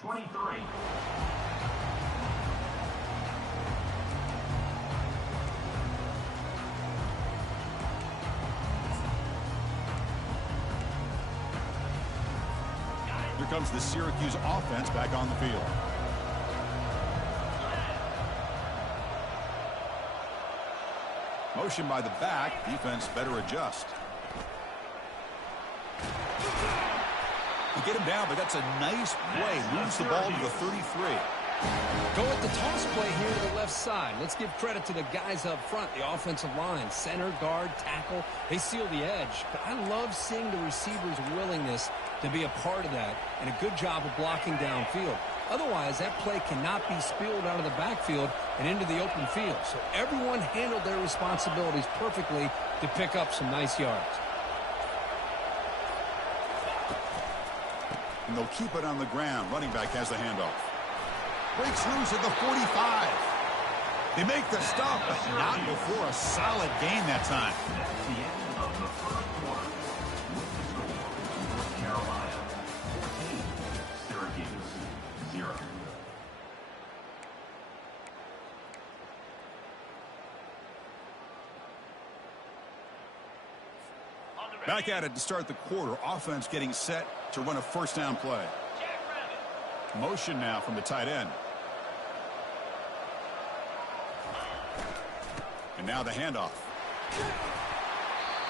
23. Here comes the Syracuse offense back on the field. Motion by the back. Defense better adjust. You get him down, but that's a nice play. Moves the ball to the 33. Go with the toss play here to the left side. Let's give credit to the guys up front, the offensive line, center, guard, tackle. They seal the edge. But I love seeing the receiver's willingness to be a part of that and a good job of blocking downfield. Otherwise, that play cannot be spilled out of the backfield and into the open field. So everyone handled their responsibilities perfectly to pick up some nice yards. And they'll keep it on the ground. Running back has the handoff. Breaks loose at the 45. They make the stop, but not before a solid gain that time. That's the end of the first quarter. North Carolina 14, Syracuse 0. Back at it to start the quarter. Offense getting set to run a first down play. Motion now from the tight end. And now the handoff.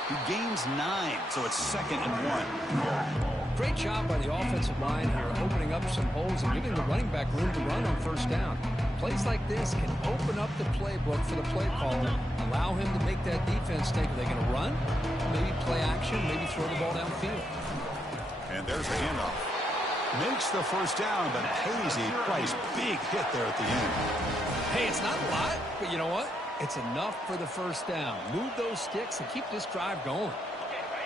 He gains 9, so it's 2nd and 1. Great job by the offensive line here, opening up some holes and giving the running back room to run on first down. Plays like this can open up the playbook for the play caller, allow him to make that defense think, are they going to run? Maybe play action, maybe throw the ball downfield. And there's the handoff. Makes the first down, but pays a price. Big hit there at the end. Hey, it's not a lot, but you know what? It's enough for the first down. Move those sticks and keep this drive going.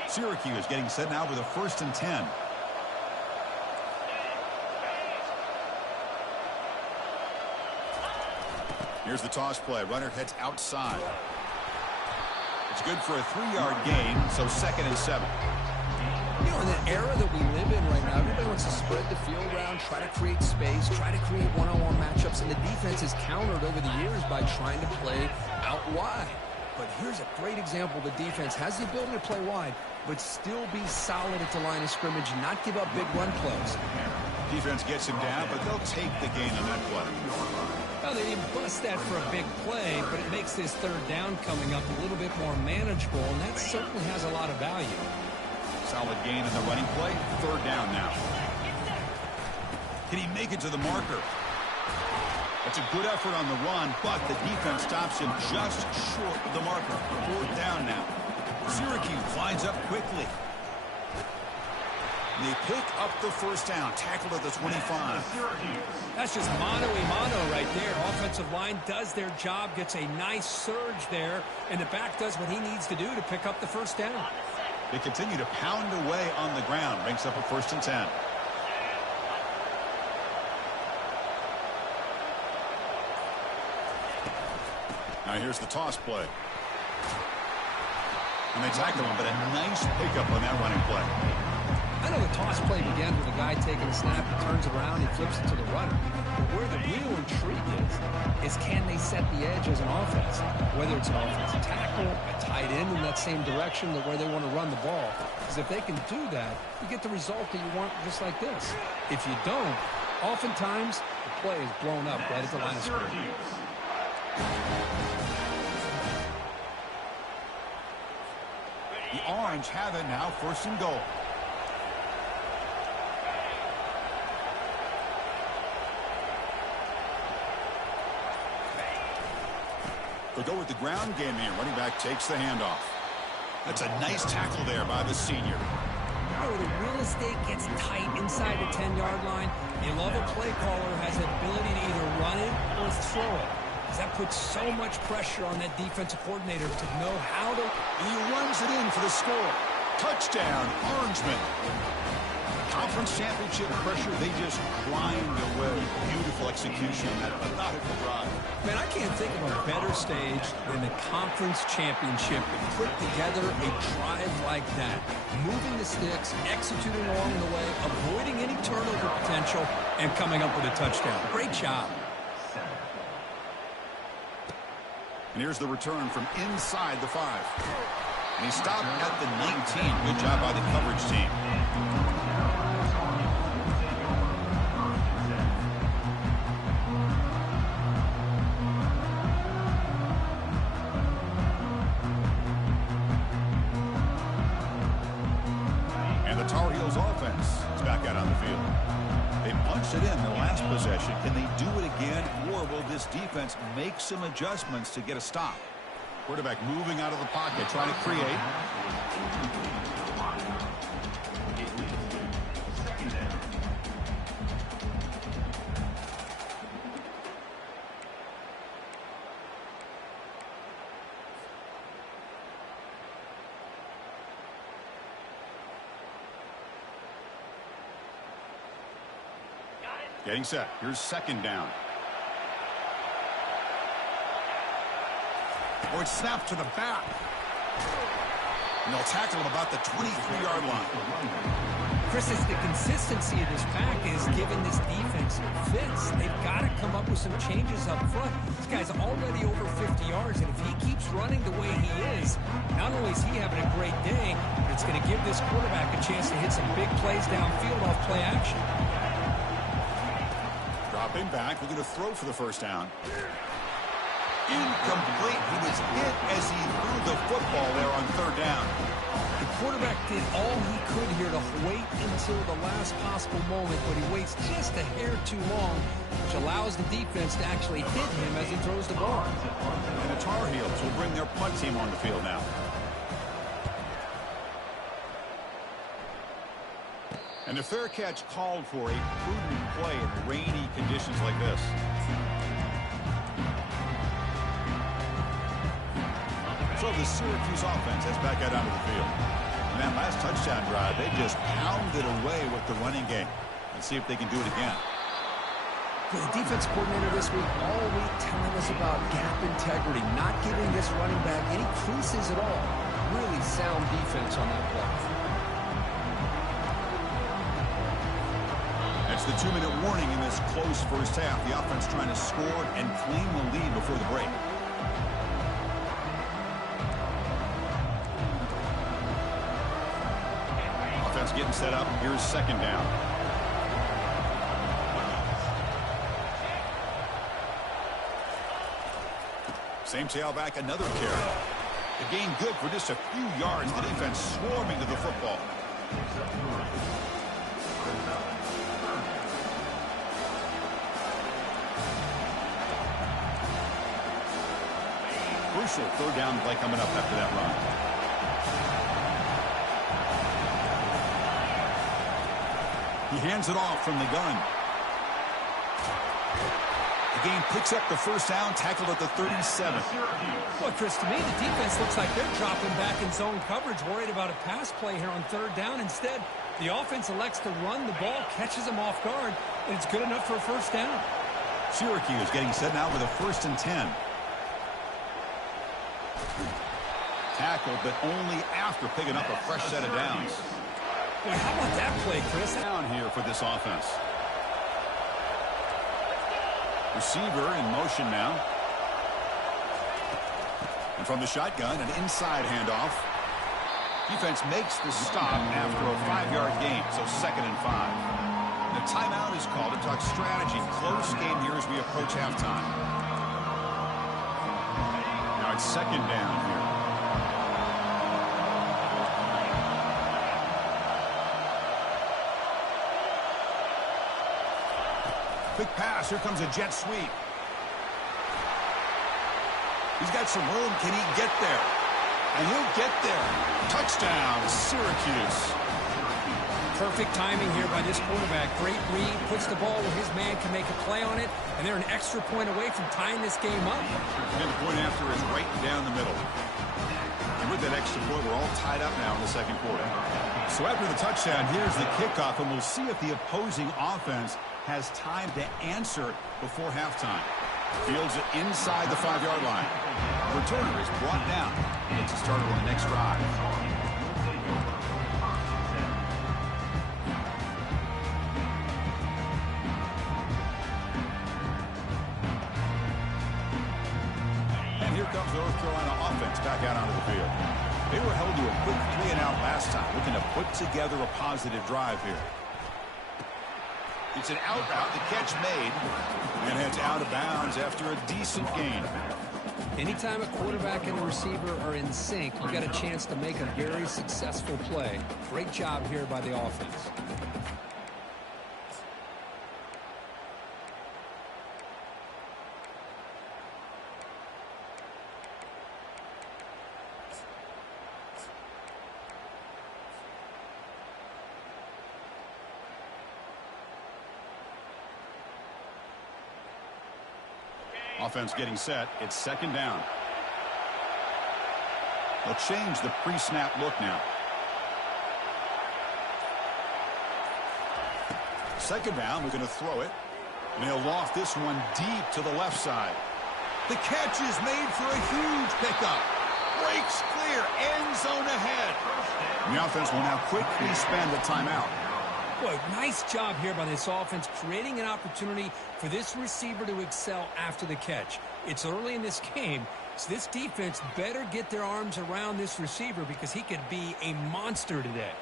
Syracuse getting set now with a 1st and 10. Here's the toss play. Runner heads outside. It's good for a 3-yard gain, so 2nd and 7. You know, in the era that we live in right now, everybody wants to spread the field around, try to create space, try to create one-on-one matchups, and the defense has countered over the years by trying to play out wide. But here's a great example. The defense has the ability to play wide, but still be solid at the line of scrimmage and not give up big run plays. Defense gets him down, but they'll take the gain on that play. Well, they didn't bust that for a big play, but it makes this third down coming up a little bit more manageable, and that certainly has a lot of value. Solid gain in the running play. 3rd down now. Can he make it to the marker? That's a good effort on the run, but the defense stops him just short of the marker. 4th down now. Syracuse lines up quickly. They pick up the first down. Tackled at the 25. That's just mano-a-mano right there. Offensive line does their job, gets a nice surge there, and the back does what he needs to do to pick up the first down. They continue to pound away on the ground. Ranks up a 1st and 10. Now here's the toss play. And they tackle him, but a nice pickup on that running play. I know the toss play begins with a guy taking a snap, he turns around, he flips it to the runner. But where the real intrigue is can they set the edge as an offense? Whether it's an offensive tackle, a tight end in that same direction where they want to run the ball. Because if they can do that, you get the result that you want just like this. If you don't, oftentimes the play is blown up right at the line of scrimmage. The Orange have it now, 1st and goal. They'll go with the ground game here. Running back takes the handoff. That's a nice tackle there by the senior. Oh, the real estate gets tight inside the 10-yard line. You love a play caller who has the ability to either run it or throw it. Because that puts so much pressure on that defensive coordinator to know how to... He runs it in for the score. Touchdown, Orangemen. Conference championship pressure, they just grind away. Beautiful execution on that methodical drive. Man, I can't think of a better stage than the conference championship to put together a drive like that. Moving the sticks, executing along the way, avoiding any turnover potential, and coming up with a touchdown. Great job. And here's the return from inside the 5. And he stopped at the 19. Good job by the coverage team. And the Tar Heels offense is back out on the field. They punched it in the last possession. Can they do it again, or will this defense make some adjustments to get a stop? Quarterback moving out of the pocket, trying to create. Getting set. Here's second down. Or it's snapped to the back. And they'll tackle him about the 23-yard line. Chris, it's the consistency of this pack is giving this defense fits. They've got to come up with some changes up front. This guy's already over 50 yards, and if he keeps running the way he is, not only is he having a great day, but it's going to give this quarterback a chance to hit some big plays downfield off play action. Dropping back, looking to throw for the first down. Incomplete. He was hit as he threw the football there on third down. The quarterback did all he could here to wait until the last possible moment, but he waits just a hair too long, which allows the defense to actually hit him as he throws the ball. And the Tar Heels will bring their punt team on the field now. And the fair catch called for a prudent play in rainy conditions like this. So the Syracuse offense has back out onto the field. And that last touchdown drive, they just pounded away with the running game. Let's see if they can do it again. The defense coordinator this week all week telling us about gap integrity, not giving this running back any creases at all. Really sound defense on that play. That's the 2-minute warning in this close first half. The offense trying to score and claim the lead before the break. Offense getting set up. Here's second down. Same tailback, another carry. The gain good for just a few yards. The defense swarming to the football. Crucial third down play coming up after that run. He hands it off from the gun. The game picks up the first down, tackled at the 37. Well, Chris, to me, the defense looks like they're dropping back in zone coverage, worried about a pass play here on third down. Instead, the offense elects to run the ball, catches them off guard, and it's good enough for a first down. Syracuse getting set now with a 1st and 10. Tackled, but only after picking up a fresh set of downs. Boy, how about that play, Chris? Down here for this offense. Receiver in motion now. And from the shotgun, an inside handoff. Defense makes the stop after a 5-yard gain, so 2nd and 5. The timeout is called to talk strategy. Close game here as we approach halftime. Now it's 2nd down here. Quick pass. Here comes a jet sweep. He's got some room. Can he get there? And he'll get there. Touchdown, Syracuse. Perfect timing here by this quarterback. Great read. Puts the ball where his man can make a play on it. And they're an extra point away from tying this game up. And the point after is right down the middle. And with that extra point, we're all tied up now in the second quarter. So after the touchdown, here's the kickoff, and we'll see if the opposing offense has time to answer before halftime. Fields it inside the 5-yard line. Returner is brought down. Gets a starter on the next drive. And here comes the North Carolina offense back out onto the field. They were held to a quick 3-and-out last time, looking to put together a positive drive here. It's an out route, the catch made, and heads out of bounds after a decent gain. Anytime a quarterback and a receiver are in sync, you got a chance to make a very successful play. Great job here by the offense. Offense getting set. It's second down. They'll change the pre-snap look now. Second down, we're going to throw it. And he'll loft this one deep to the left side. The catch is made for a huge pickup. Breaks clear. End zone ahead. And the offense will now quickly spend a timeout. Boy, nice job here by this offense, creating an opportunity for this receiver to excel after the catch. It's early in this game, so this defense better get their arms around this receiver because he could be a monster today.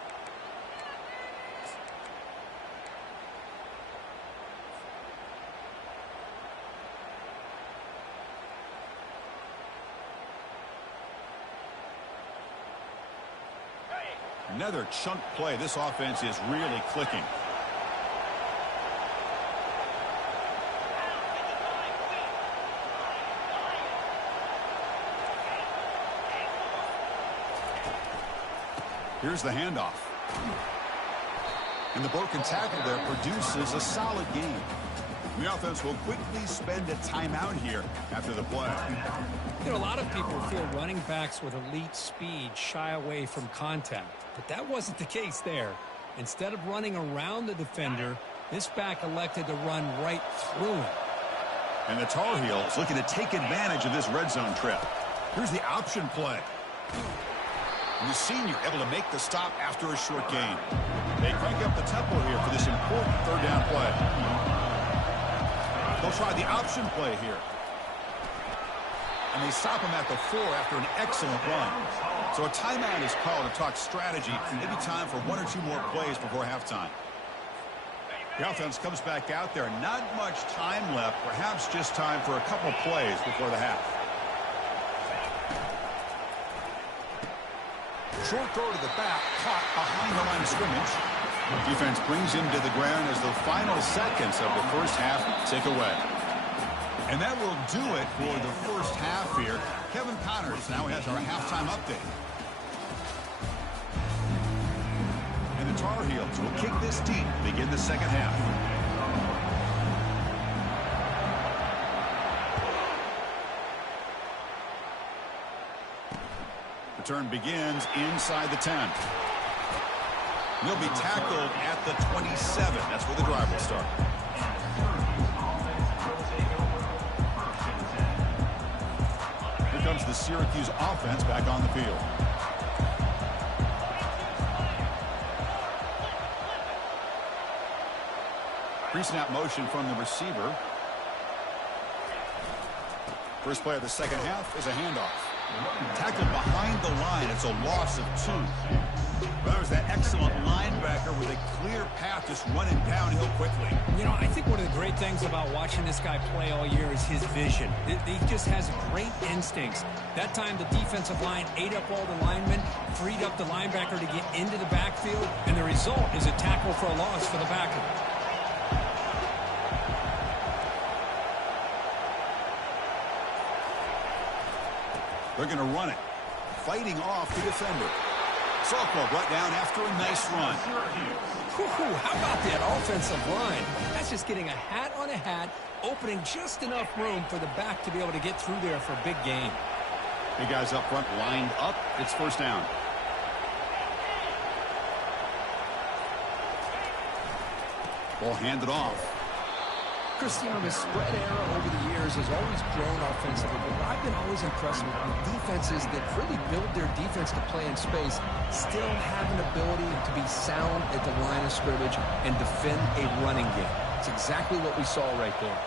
Another chunk play. This offense is really clicking. Here's the handoff. And the broken tackle there produces a solid gain. The offense will quickly spend a timeout here after the play. You know, a lot of people feel running backs with elite speed shy away from contact, but that wasn't the case there. Instead of running around the defender, this back elected to run right through him. And the Tar Heels looking to take advantage of this red zone trip. Here's the option play. And the senior able to make the stop after a short gain. They crank up the tempo here for this important third down play. They'll try the option play here. And they stop him at the 4 after an excellent run. So a timeout is called to talk strategy. Maybe time for 1 or 2 more plays before halftime. The offense comes back out there. Not much time left. Perhaps just time for a couple plays before the half. Short throw to the back, caught behind the line of scrimmage. Defense brings him to the ground as the final seconds of the first half tick away. And that will do it for the first half here. Kevin Connors now has our halftime update. And the Tar Heels will kick this deep to begin the second half. Return begins inside the 10. He'll be tackled at the 27. That's where the drive will start. Here comes the Syracuse offense back on the field. Pre-snap motion from the receiver. First play of the second half is a handoff. Tackled behind the line. It's a loss of 2. Well, there's that excellent linebacker with a clear path just running downhill quickly. You know, I think one of the great things about watching this guy play all year is his vision. He just has great instincts. That time the defensive line ate up all the linemen, freed up the linebacker to get into the backfield, and the result is a tackle for a loss for the backer. They're going to run it. Fighting off the defender. Softball brought down after a nice run. How about that offensive line? That's just getting a hat on a hat, opening just enough room for the back to be able to get through there for a big gain. Big guys up front lined up. It's first down. Ball handed off. Christian, the spread era over the years has always grown offensively, but I've been always impressed with defenses that really build their defense to play in space, still have an ability to be sound at the line of scrimmage and defend a running game. It's exactly what we saw right there.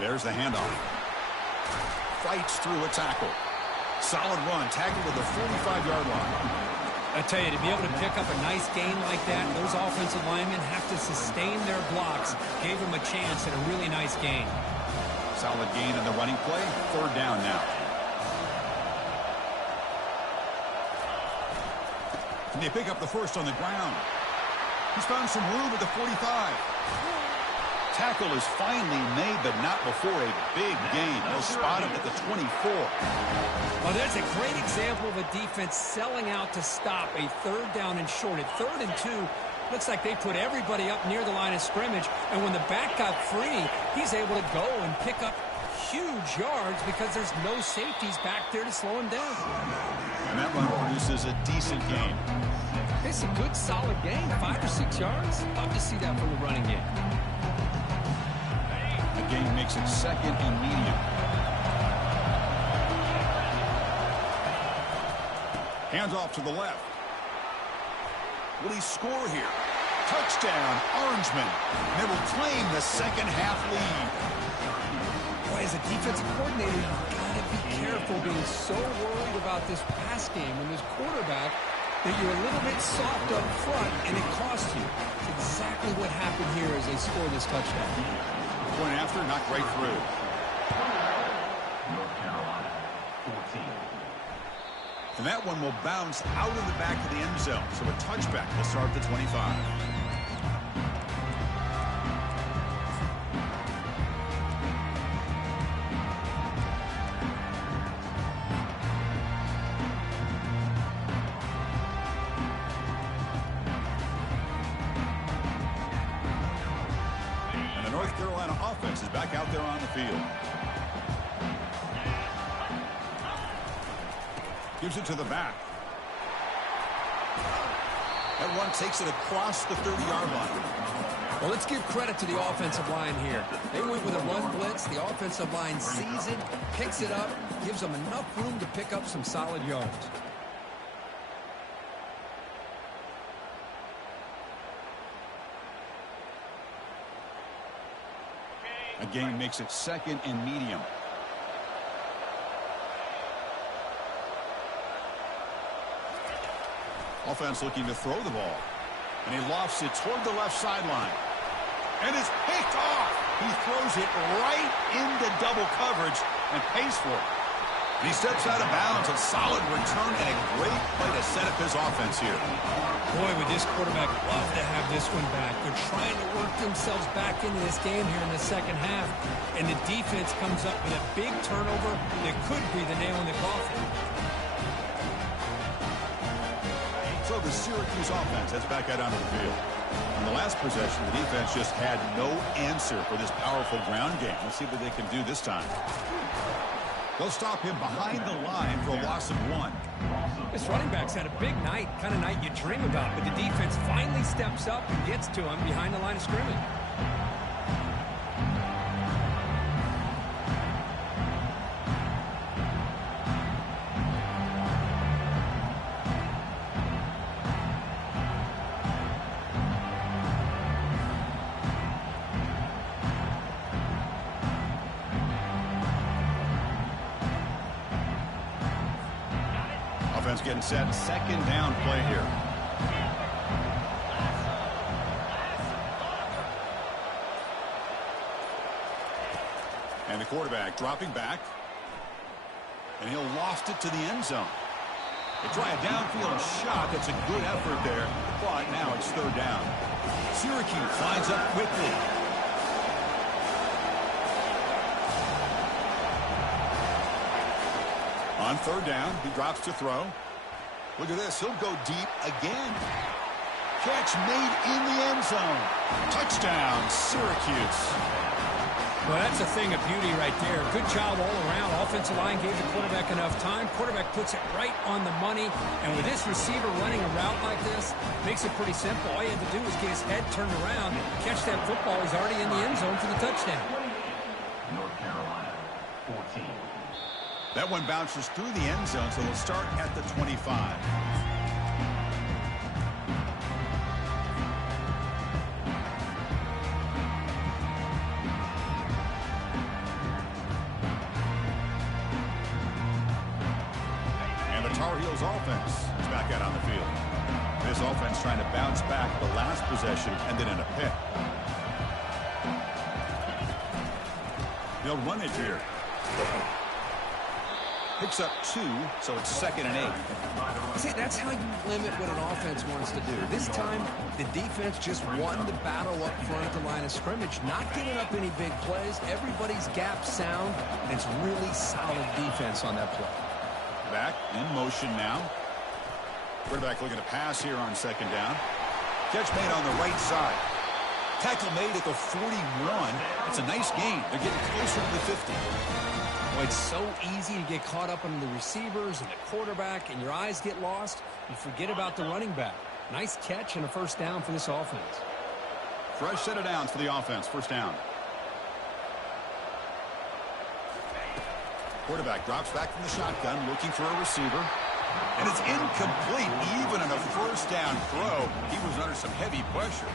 There's the handoff. Fights through a tackle. Solid run, tackled to the 45-yard line. I tell you, to be able to pick up a nice gain like that, those offensive linemen have to sustain their blocks. Gave them a chance at a really nice gain. Solid gain in the running play. Third down now. And they pick up the first on the ground. He's found some room at the 45. Tackle is finally made, but not before a big gain. They'll spot him at the 24. Well, that's a great example of a defense selling out to stop a third down and short. At 3rd and 2, looks like they put everybody up near the line of scrimmage, and when the back got free, he's able to go and pick up huge yards because there's no safeties back there to slow him down. And that run produces a decent gain. It's a good, solid gain, 5 or 6 yards. Love to see that from the running game. The gain makes it 2nd and medium. Hands off to the left. Will he score here? Touchdown, Orangemen. They will claim the second-half lead. Boy, as a defensive coordinator, you've got to be careful being so worried about this pass game and this quarterback that you're a little bit soft up front, and it costs you. It's exactly what happened here as they score this touchdown. Point after, not right through. North Carolina, 14. And that one will bounce out of the back of the end zone. So a touchback will start at the 25. And the North Carolina offense is back out there on the field. Gives it to the back. That one takes it across the 30-yard line. Well, let's give credit to the offensive line here. They went with a run blitz. The offensive line sees it, picks it up, gives them enough room to pick up some solid yards. A gain makes it 2nd and medium. Offense looking to throw the ball. And he lofts it toward the left sideline. And it's picked off. He throws it right into double coverage and pays for it. And he steps out of bounds. A solid return and a great play to set up his offense here. Boy, would this quarterback love to have this one back. They're trying to work themselves back into this game here in the second half. And the defense comes up with a big turnover that could be the nail in the coffin. So the Syracuse offense heads back out onto the field. In the last possession, the defense just had no answer for this powerful ground game. Let's see what they can do this time. They'll stop him behind the line for a loss of 1. This running back's had a big night, kind of night you dream about, but the defense finally steps up and gets to him behind the line of scrimmage. Offense getting set. 2nd down play here. And the quarterback dropping back. And he'll loft it to the end zone. They try a downfield shot. That's a good effort there. But now it's 3rd down. Syracuse lines up quickly. On 3rd down, he drops to throw. Look at this. He'll go deep again. Catch made in the end zone. Touchdown, Syracuse. Well, that's a thing of beauty right there. Good job all around. Offensive line gave the quarterback enough time. Quarterback puts it right on the money. And with this receiver running a route like this, pass. Makes it pretty simple. All you had to do was get his head turned around, catch that football. He's already in the end zone for the touchdown. North Carolina, 14. That one bounces through the end zone, so they'll start at the 25. Tar Heels offense is back out on the field. This offense trying to bounce back. The last possession ended in a pick. They'll run it here. Picks up 2, so it's 2nd and 8. See, that's how you limit what an offense wants to do. This time, the defense just won the battle up front at the line of scrimmage, not giving up any big plays. Everybody's gap sound, and it's really solid defense on that play. Back in motion now. Quarterback looking to pass here on 2nd down. Catch made on the right side. Tackle made at the 41. It's a nice gain. They're getting closer to the 50. Well, it's so easy to get caught up in the receivers and the quarterback, and your eyes get lost. You forget about the running back. Nice catch and a first down for this offense. Fresh set of downs for the offense. First down. Quarterback drops back from the shotgun, looking for a receiver. And it's incomplete, even in a first down throw. He was under some heavy pressure.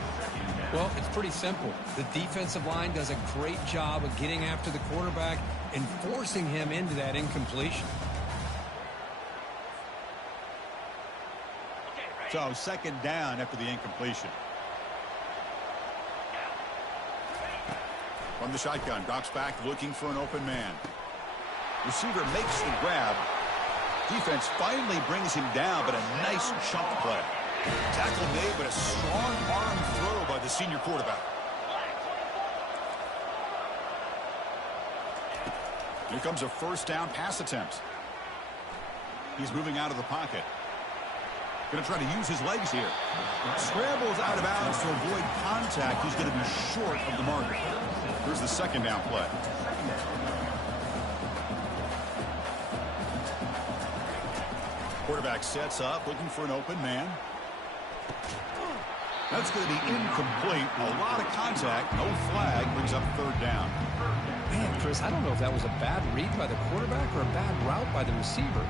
Well, it's pretty simple. The defensive line does a great job of getting after the quarterback and forcing him into that incompletion. So 2nd down after the incompletion. From the shotgun, drops back, looking for an open man. Receiver makes the grab. Defense finally brings him down, but a nice chunk play. Tackle made, but a strong arm throw by the senior quarterback. Here comes a first down pass attempt. He's moving out of the pocket. Going to try to use his legs here. Scrambles out of bounds to avoid contact. He's going to be short of the marker. Here's the 2nd down play. Quarterback sets up, looking for an open man. That's going to be incomplete. A lot of contact, no flag, brings up 3rd down. Man, Chris, I don't know if that was a bad read by the quarterback or a bad route by the receiver.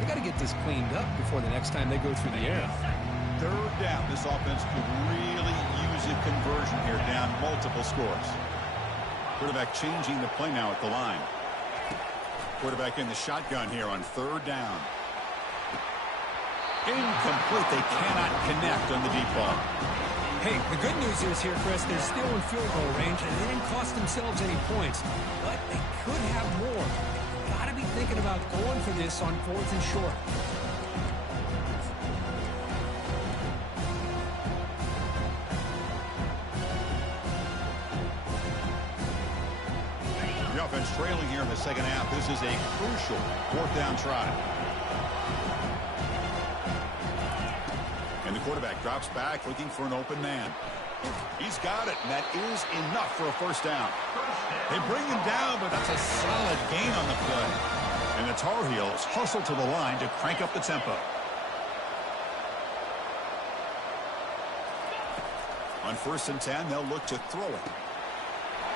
They got to get this cleaned up before the next time they go through the air. 3rd down. This offense could really use a conversion here, down multiple scores. Quarterback changing the play now at the line. Quarterback in the shotgun here on 3rd down. Incomplete. They cannot connect on the deep ball. Hey, the good news is here, Chris, they're still in field goal range, and they didn't cost themselves any points. But they could have more. Got to be thinking about going for this on 4th and short. The offense trailing here in the 2nd half. This is a crucial 4th down try. And the quarterback drops back, looking for an open man. He's got it, and that is enough for a first down. They bring him down, but that's a solid gain on the play. And the Tar Heels hustle to the line to crank up the tempo. On 1st and 10, they'll look to throw it.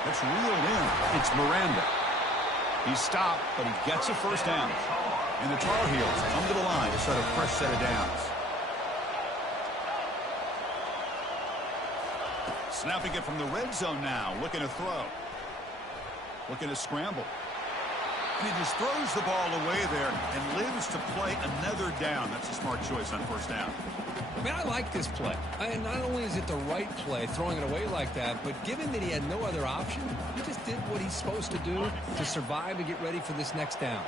That's reeled in. It's Miranda. He stopped, but he gets a first down. And the Tar Heels come to the line to start a fresh set of downs. Snapping it from the red zone now, looking to throw. Looking to scramble. And he just throws the ball away there and lives to play another down. That's a smart choice on 1st down. I mean, I like this play. And not only is it the right play, throwing it away like that, but given that he had no other option, he just did what he's supposed to do to survive and get ready for this next down.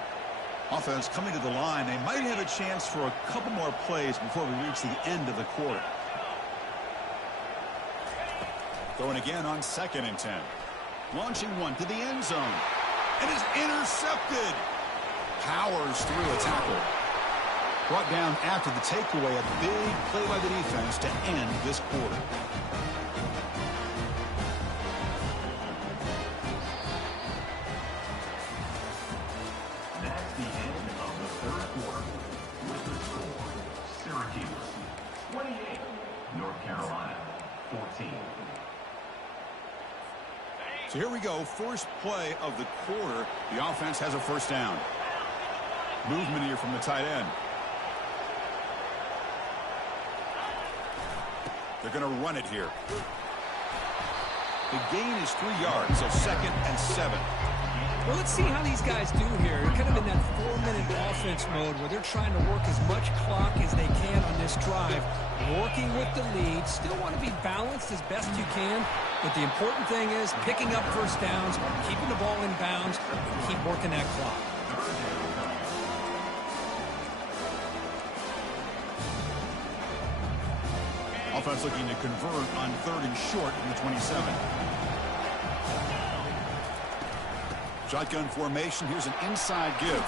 Offense coming to the line. They might have a chance for a couple more plays before we reach the end of the quarter. Throwing again on 2nd and 10. Launching one to the end zone. And is intercepted. Powers through a tackle. Brought down after the takeaway. A big play by the defense to end this quarter. That's the end of the 3rd quarter. With the score, Syracuse 28. North Carolina, 14. So here we go. First play of the quarter. The offense has a first down. Movement here from the tight end. They're going to run it here. The gain is 3 yards, so 2nd and 7. Well, let's see how these guys do here. They're kind of in that 4-minute offense mode where they're trying to work as much clock as they can on this drive, working with the lead. Still want to be balanced as best you can, but the important thing is picking up first downs, keeping the ball in bounds, and keep working that clock. Offense looking to convert on 3rd and short from the 27. Shotgun formation. Here's an inside give.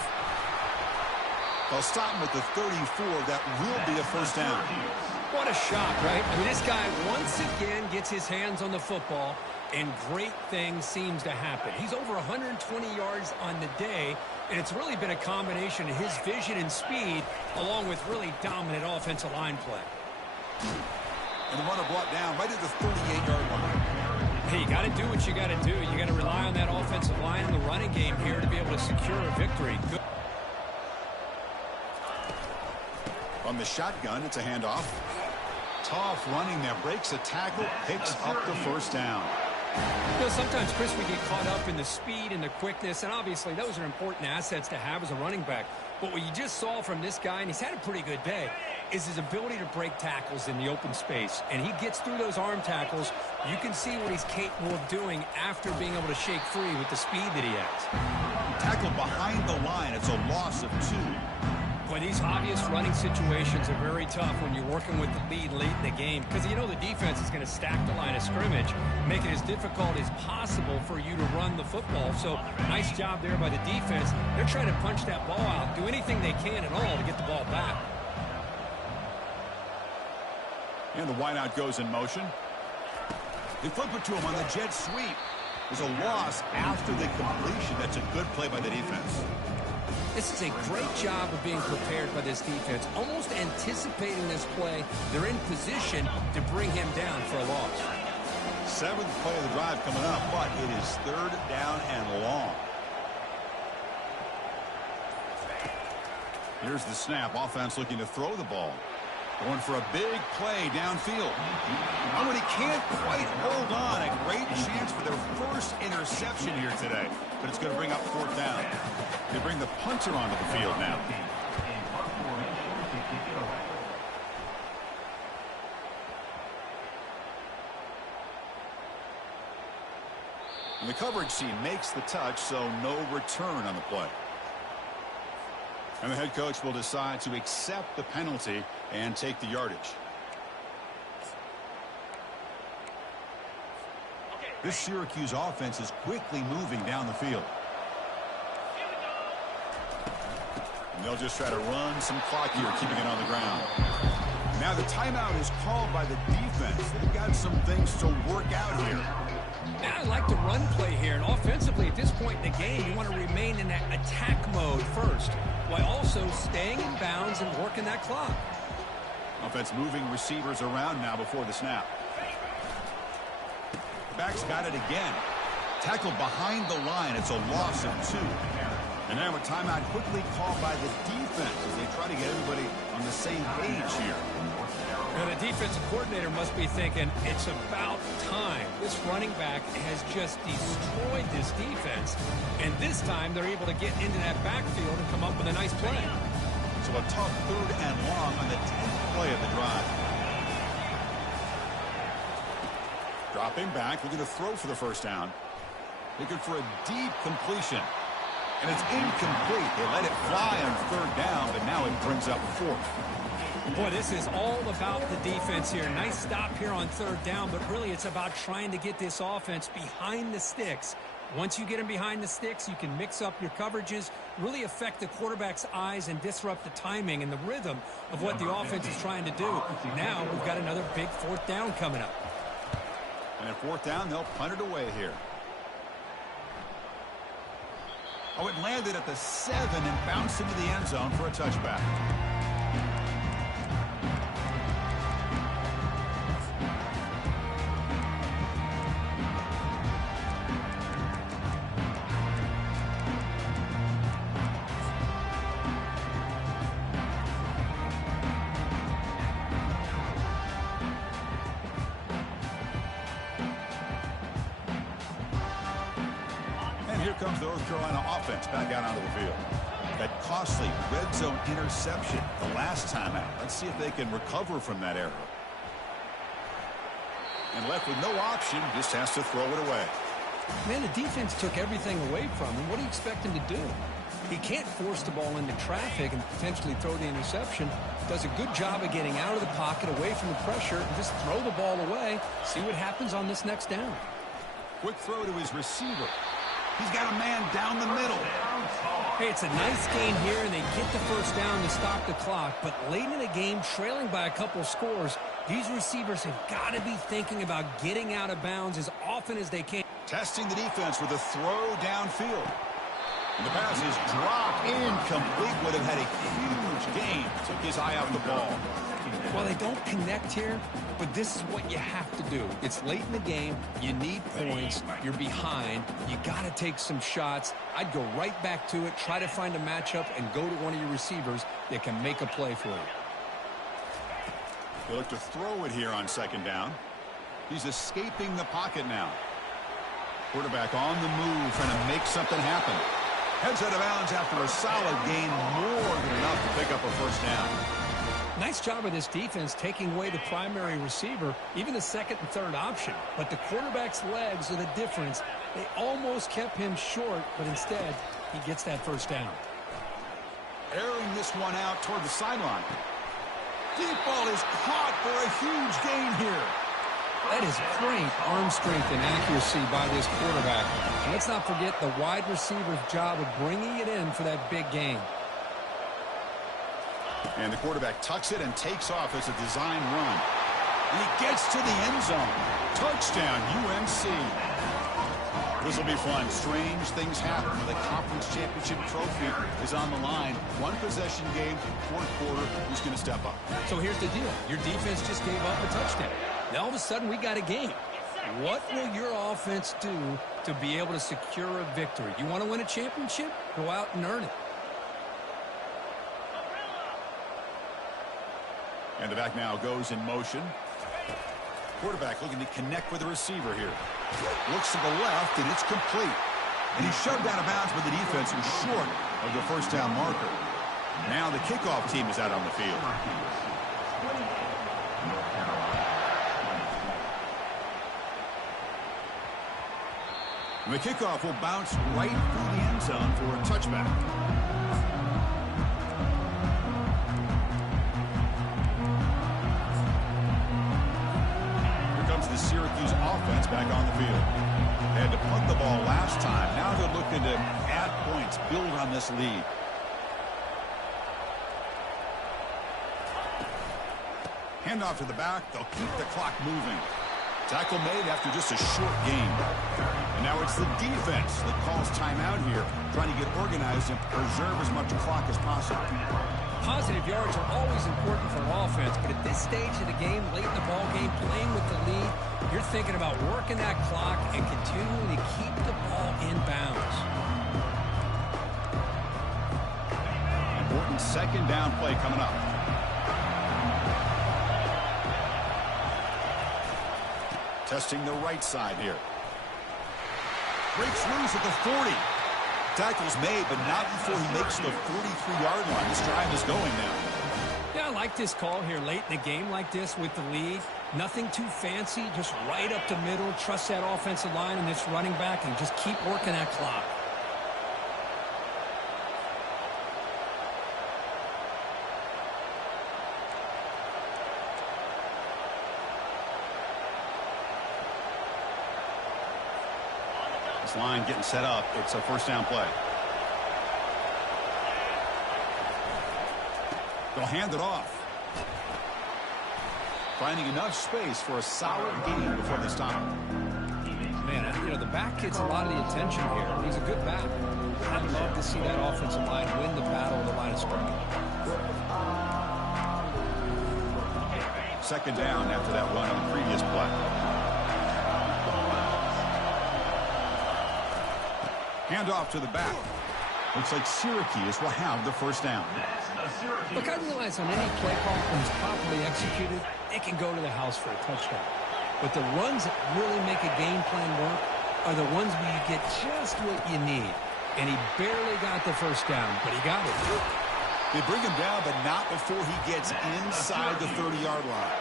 They'll stop him at the 34. That will be a first down. What a shot, right? I mean, this guy once again gets his hands on the football, and great things seems to happen. He's over 120 yards on the day, and it's really been a combination of his vision and speed along with really dominant offensive line play. And the runner brought down right at the 38-yard line. Hey, you got to do what you got to do. You got to rely on that offensive line in the running game here to be able to secure a victory. Good. From the shotgun, it's a handoff. Tough running there. Breaks a tackle, picks up the first down. You know, sometimes, Chris, we get caught up in the speed and the quickness, and obviously those are important assets to have as a running back. But what you just saw from this guy, and he's had a pretty good day, is his ability to break tackles in the open space. And he gets through those arm tackles. You can see what he's capable of doing after being able to shake free with the speed that he has. Tackled behind the line. It's a loss of 2. Boy, these obvious running situations are very tough when you're working with the lead late in the game because you know the defense is going to stack the line of scrimmage, make it as difficult as possible for you to run the football. So nice job there by the defense. They're trying to punch that ball out, do anything they can at all to get the ball back. And the wideout goes in motion. They flip it to him on the jet sweep. There's a loss after the completion. That's a good play by the defense. This is a great job of being prepared by this defense, almost anticipating this play. They're in position to bring him down for a loss. 7th play of the drive coming up, but it is 3rd down and long. Here's the snap. Offense looking to throw the ball. Going for a big play downfield. Oh, and he can't quite hold on. A great chance for their first interception here today. But it's going to bring up 4th down. They bring the punter onto the field now. And the coverage team makes the touch, so no return on the play. And the head coach will decide to accept the penalty and take the yardage. This Syracuse offense is quickly moving down the field. And they'll just try to run some clock here, keeping it on the ground. Now the timeout is called by the defense. They've got some things to work out here. Now I like the run play here, and offensively at this point in the game, you want to remain in that attack mode first, while also staying in bounds and working that clock. Offense moving receivers around now before the snap. Back's got it again. Tackled behind the line. It's a loss of 2. And now a timeout quickly called by the defense as they try to get everybody on the same page here. Now the defensive coordinator must be thinking, it's about time. This running back has just destroyed this defense. And this time they're able to get into that backfield and come up with a nice play. So a tough 3rd and long on the 10th play of the drive. Dropping back, looking to throw for the first down. Looking for a deep completion. And it's incomplete. They let it fly on 3rd down, but now it brings up 4th. Boy, this is all about the defense here. Nice stop here on 3rd down, but really it's about trying to get this offense behind the sticks. Once you get them behind the sticks, you can mix up your coverages, really affect the quarterback's eyes and disrupt the timing and the rhythm of what the offense is trying to do. Now we've got another big 4th down coming up. And at 4th down, they'll punt it away here. Oh, it landed at the 7 and bounced into the end zone for a touchback. comes the North Carolina offense back out onto the field. That costly red zone interception the last time out. Let's see if they can recover from that error. And left with no option, just has to throw it away. Man, the defense took everything away from him. What do you expect him to do? He can't force the ball into traffic and potentially throw the interception. Does a good job of getting out of the pocket, away from the pressure, and just throw the ball away. See what happens on this next down. Quick throw to his receiver. He's got a man down the middle. Hey, it's a nice gain here, and they get the first down to stop the clock. But late in the game, trailing by a couple scores, these receivers have got to be thinking about getting out of bounds as often as they can. Testing the defense with a throw downfield. And the pass is dropped incomplete. Would have had a huge gain. Took his eye off the ball. Well, they don't connect here, but this is what you have to do. It's late in the game. You need points. You're behind. You got to take some shots. I'd go right back to it, try to find a matchup, and go to one of your receivers that can make a play for you. They look to throw it here on second down. He's escaping the pocket now. Quarterback on the move, trying to make something happen. Heads out of bounds after a solid gain, more than enough to pick up a first down. Nice job of this defense taking away the primary receiver, even the second and third option. But the quarterback's legs are the difference. They almost kept him short, but instead, he gets that first down. Airing this one out toward the sideline. Deep ball is caught for a huge gain here. That is great arm strength and accuracy by this quarterback. And let's not forget the wide receiver's job of bringing it in for that big gain. And the quarterback tucks it and takes off as a design run. And he gets to the end zone. Touchdown, UNC. This will be fun. Strange things happen. The conference championship trophy is on the line. One possession game, fourth quarter. Who's going to step up? So here's the deal. Your defense just gave up a touchdown. Now all of a sudden we got a game. What will your offense do to be able to secure a victory? You want to win a championship? Go out and earn it. And the back now goes in motion. Quarterback looking to connect with the receiver here. Looks to the left, and it's complete. And he's shoved out of bounds, but the defense was short of the first down marker. Now the kickoff team is out on the field. And the kickoff will bounce right through the end zone for a touchback. The Syracuse offense back on the field. They had to punt the ball last time. Now they're looking to add points, build on this lead. Handoff to the back. They'll keep the clock moving. Tackle made after just a short game. And now it's the defense that calls timeout here, trying to get organized and preserve as much clock as possible. Positive yards are always important for offense, but at this stage of the game, late in the ball game, playing with the lead, you're thinking about working that clock and continuing to keep the ball in bounds. Important second down play coming up. Testing the right side here. Breaks loose at the 40. Tackle's made, but not before he makes the 43-yard line. This drive is going now. Yeah, I like this call here late in the game like this with the lead. Nothing too fancy, just right up the middle. Trust that offensive line and this running back and just keep working that clock. Line getting set up. It's a first down play. They'll hand it off. Finding enough space for a solid gain before they stop. Man, you know, the back gets a lot of the attention here. He's a good back. I'd love to see that offensive line win the battle of the line of scrimmage. Second down after that run on the previous play. Handoff to the back. Looks like Syracuse will have the first down. Look, I realize on any play call, when it's properly executed, it can go to the house for a touchdown. But the runs that really make a game plan work, are the ones where you get just what you need. And he barely got the first down, but he got it. They bring him down, but not before he gets inside the 30-yard line.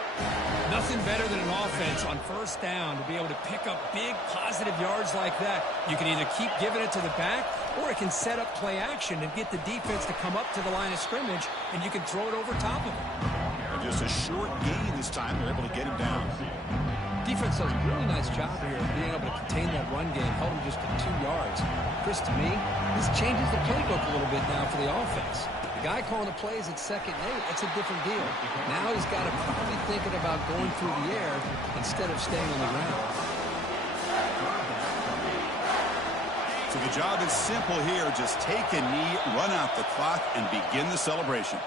Nothing better than an offense on first down to be able to pick up big positive yards like that. You can either keep giving it to the back, or it can set up play action and get the defense to come up to the line of scrimmage, and you can throw it over top of it. And just a short gain this time. They're able to get him down. Defense does a really nice job here of being able to contain that run game, held him just to 2 yards. Chris, to me, this changes the playbook a little bit now for the offense. The guy calling the plays at 2nd and 8, that's a different deal. Now he's got to probably thinking about going through the air instead of staying on the ground. So the job is simple here. Just take a knee, run out the clock, and begin the celebration.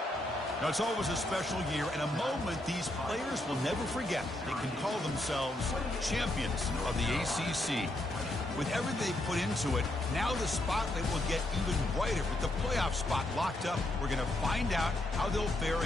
Now, it's always a special year and a moment these players will never forget. They can call themselves champions of the ACC. With everything they put into it, now the spotlight will get even brighter with the playoff spot locked up. We're going to find out how they'll fare